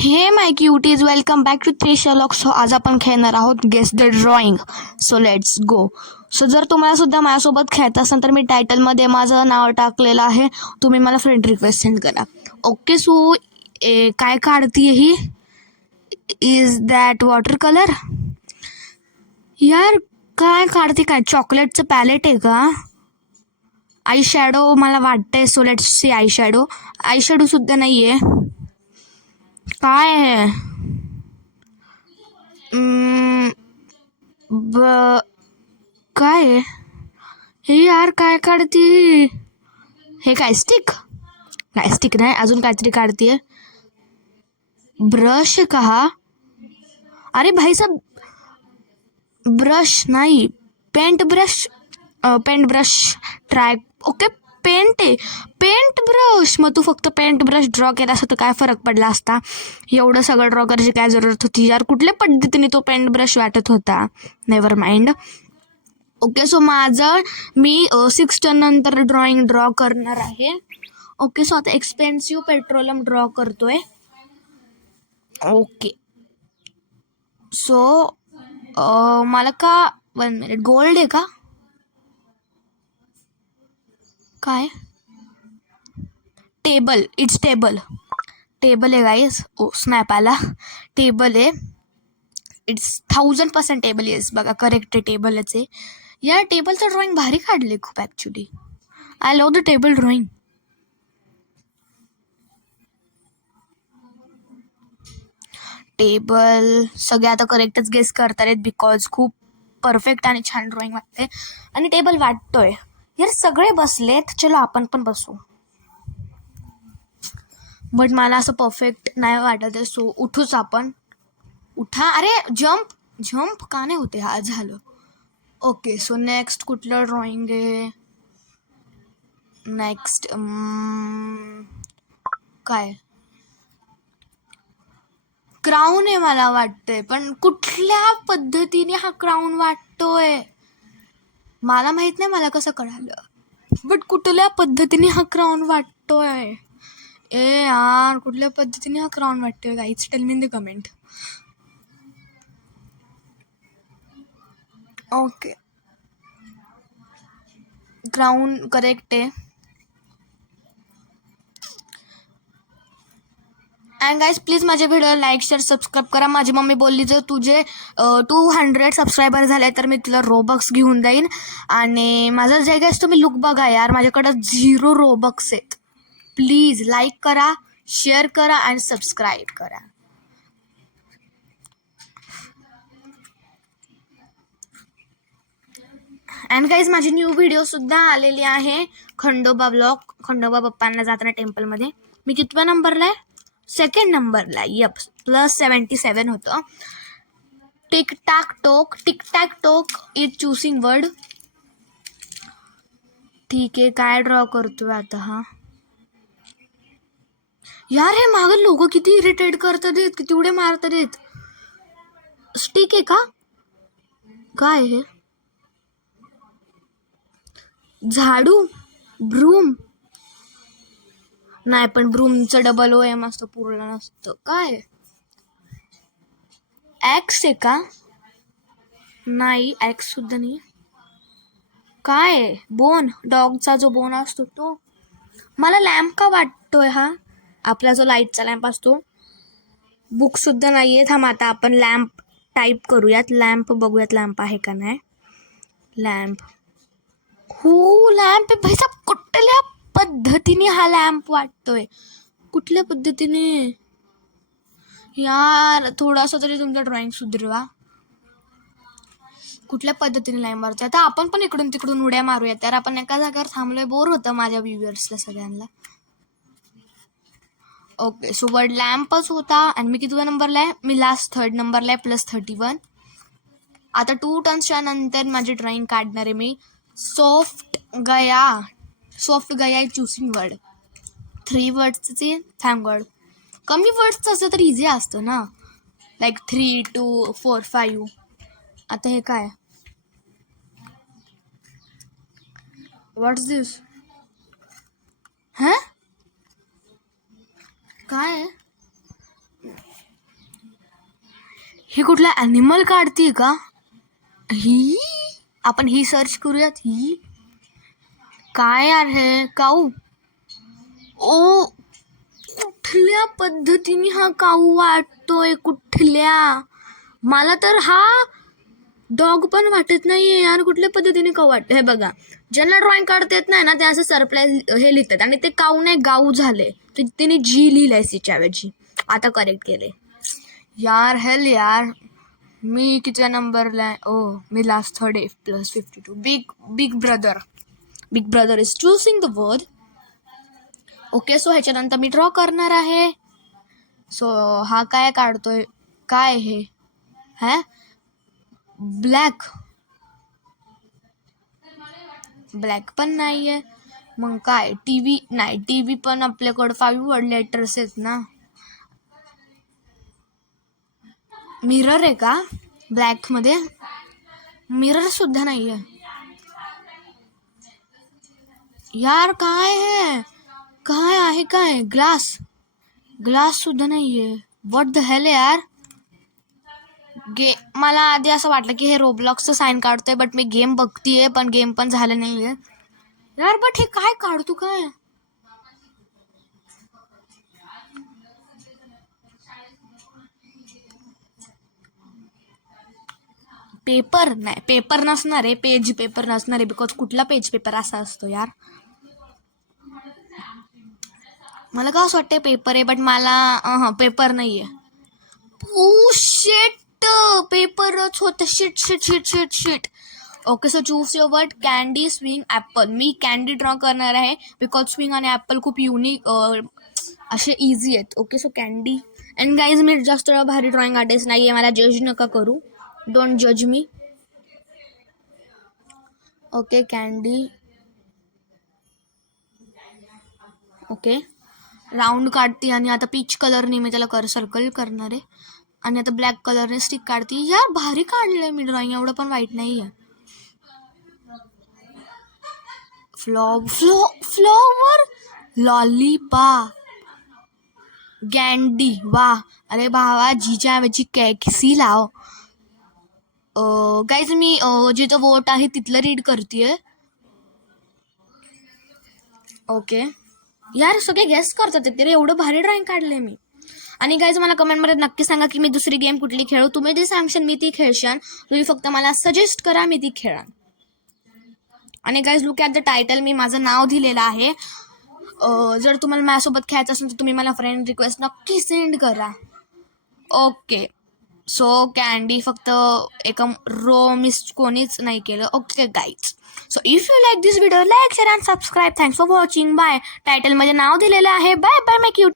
हे my cuties, welcome back to Trisha lock. So आज आपण खेळणार आहोत guess the drawing. So let's go. So जर तुम्हाला सुद्धा माझ्यासोबत खेळत असाल तर मी टायटलमध्ये माझं नाव टाकलेलं आहे, तुम्ही मला फ्रेंड रिक्वेस्ट सेंड करा. ओके. सो काय काढतीये ही? Is that water colour? यार काय काढते? काय चॉकलेटचं पॅलेट आहे का? आय शॅडो मला वाटतंय. So let's see. Eye shadow सुद्धा नाही आहे. काय आहे? काय आहे हे यार? काय काढती? हे काय स्टिक? काय स्टिक नाही, अजून काहीतरी काढतीये. ब्रश का हा? अरे भाई साहब, ब्रश नाही, paint brush try. Okay, paint आहे, पेंट ब्रश. मग तू फक्त पेंट ब्रश ड्रॉ केला असता तर काय फरक पडला असता? एवढं सगळं ड्रॉ करायची काय जरूरत होती यार? कुठल्या पद्धतीने तो पेंट ब्रश वाटत होता? Never mind. ओके. सो मी 6 टन नंतर ड्रॉ करणार आहे. ओके. सो आता एक्सपेन्सिव्ह पेट्रोलियम ड्रॉ करतोय. ओके. सो मला का 1 मिनिट, गोल्ड आहे का? काय? टेबल. इट्स टेबल आहे गाईज. ओ स्नॅप आला. टेबल आहे. It's 1000% table. येस बघा, करेक्ट आहे, टेबलच आहे. या टेबलचं ड्रॉइंग भारी काढले खूप actually. I love the table drawing. Table सगळे आता करेक्टच गेस करतायत बिकॉज खूप परफेक्ट आणि छान ड्रॉइंग वाटते आणि टेबल वाटतोय. यार सगळे बसलेत, चलो आपण पण बसू. बट मला असं परफेक्ट नाही वाटत आहे. सो उठूच आपण. उठा. अरे जम्प का नाही होते? हा झालं. ओके. सो नेक्स्ट कुठलं ड्रॉइंग आहे? नेक्स्ट काय? क्राऊन आहे मला वाटतंय, पण कुठल्या पद्धतीने हा क्राऊन वाटतोय मला माहित नाही. मला कसं कळालं? बट कुठल्या पद्धतीने हा क्राऊन वाटतोय? ए यार, कुठल्या पद्धतीने हा क्राऊन वाटतोय guys? Tell me in the comment. Okay, crown correct आहे. अँड गाईज प्लीज माझ्या व्हिडिओला लाईक, शेअर, सबस्क्राईब करा. माझी मम्मी बोलली जर तुझे 200 सबस्क्रायबर झाले तर मी तुला रोबक्स घेऊन जाईन. आणि माझा जे गाईज तुम्ही लुक बघा यार, माझ्याकडं 0 रोबक्स आहेत. प्लीज लाईक करा, शेअर करा आणि सबस्क्राईब करा. अँड गाईज माझी न्यू व्हिडिओसुद्धा आलेली आहे, खंडोबा ब्लॉग. खंडोबा बाप्पांना जाताना टेम्पलमध्ये. मी कितव्या नंबरला आहे? 2nd नंबरला. यप, +77 होतं. टिक टॅक टोक इज चूसिंग वर्ड. ठीक आहे, काय ड्रॉ करतोय आता हा? यार हे मागं लोक किती इरिटेट करतात, किती उडे मारतात. स्टिक आहे का? काय हे? झाडू? ब्रूम? नाही, पण ब्रूमचं डबल OM असतं, पूर्ण नसतं. काय ॲक्स आहे का? नाही, ॲक्स सुद्धा नाही. काय बोन? डॉगचा जो बोन असतो तो. मला लॅम्प का वाटतोय हा? आपला जो लाईटचा लॅम्प असतो. बुक सुद्धा नाहीये. थांब, आता आपण लॅम्प टाईप करूयात. लॅम्प बघूयात लॅम्प आहे का नाही. लॅम्प. हो, लॅम्प आहे. भाईसाब, कुठल्या पद्धतीने हा लॅम्प वाटतोय? कुठल्या पद्धतीने? यार थोडासा तरी तुमचं ड्रॉइंग सुधरवा. कुठल्या पद्धतीने लाईन मारतोय? आता आपण पण इकडून तिकडून उड्या मारूयात. तर आपण एका जागेवर थांबलोय, बोर होतं माझ्या व्ह्युअर्सला सगळ्यांना. ओके. सो वर्ड लॅम्पच होता. आणि मी कितव्या नंबरला आहे? मी लास्ट 3rd नंबरला आहे, +31. आता 2 टर्न्सच्या नंतर माझी ड्रॉइंग काढणार आहे मी. सॉफ्ट गया चूसिंग वर्ड. 3 वर्ड्सचे थँक गॉड. कमी वर्ड्सचं असतं तर इझी असतं ना, लाईक 3, 2, 4, 5. आता हे काय? व्हॉट्स दिस? काय? ही कुठला ॲनिमल काढते का? ही आपण ही सर्च करूयात. ही काय यार हे काऊ? ओ कुठल्या पद्धतीने हा काऊ वाटतोय कुठल्या? मला तर हा डॉग पण वाटत नाहीये यार. कुठल्या पद्धतीने काऊ वाटतं हे बघा. ज्यांना ड्रॉइंग काढता येत नाही ना ते असं सरप्राईज हे लिहितात आणि ते काऊ नाही गाऊ झाले. तिने जी लिहिलंय सीच्या ऐवजी. आता करेक्ट केले यार. हेल यार मी कितव्या नंबरला? मी last third +52. Big brother is choosing the word. Okay so ह्याच्यानंतर मी ड्रॉ करणार आहे. सो हा काय काढतोय? काय हे है? ब्लॅक पण नाहीये. मग काय? टीव्ही नाही. टीव्ही पण आपल्याकडं 5 वर्ड लेटर्स आहेत ना. मिरर आहे का ब्लॅक मध्ये? मिरर सुद्धा नाहीये यार. काय आहे? काय आहे? काय ग्लास सुद्धा नाहीये. व्हॉट द हेल यार. मला आधी असं वाटलं की हे रोब्लॉक्सचं साईन काढतोय बट मी गेम बघतीये पण गेम पण झालं नाहीये यार. बट हे काय काढतो काय? पेपर नाही. पेपर नसणार आहे. पेपर नसणार आहे बिकॉज कुठला पेपर असा असतो यार. मला का असं वाटतंय पेपर आहे बट मला पेपर नाहीये. ओ शिट पेपरच होतं. Shit. Okay so choose your word. Candy, swing, apple. मी कॅन्डी ड्रॉ करणार आहे बिकॉज स्विंग आणि ॲपल खूप युनिक असे इझी आहेत. Okay so candy. And guys मी जास्त भारी ड्रॉइंग आर्टिस्ट नाही आहे. मला जज नका करू. डोंट जज me. Okay candy. Okay round काढते आणि आता पीच कलरने मी त्याला सर्कल करणार आहे आणि आता ब्लॅक कलरने स्टिक काढते. यार भारी काढलंय मी ड्रॉइंग. एवढं पण वाईट नाही आहे. फ्लॉवर, लॉलीपा, गँडी. वा अरे भावा जीच्या ऐवजी कॅक्सी लाव. गाईज मी जिथं वोट आहे तिथलं रीड करतेय. ओके यार सगळे गेस करतात ते. एवढं भारी ड्रॉइंग काढले मी. आणि गाईज मला कमेंटमध्ये नक्की सांगा की मी दुसरी गेम कुठली खेळू. तुम्ही जे सांगशाल मी ती खेळशान. तुम्ही फक्त मला सजेस्ट करा मी ती खेळा. आणि guys look at the title. मी माझं नाव दिलेलं आहे. जर तुम्हाला माझ्यासोबत खेळायचं असेल तर तुम्ही मला फ्रेंड रिक्वेस्ट नक्की सेंड करा. ओके सो कॅन्डी फक्त एका रो मिस कोणीच नाही केलं. Okay guys so if you like this video like share and subscribe. Thanks for watching. Bye. टायटलमध्ये नाव दिलेलं आहे. Bye bye my cute.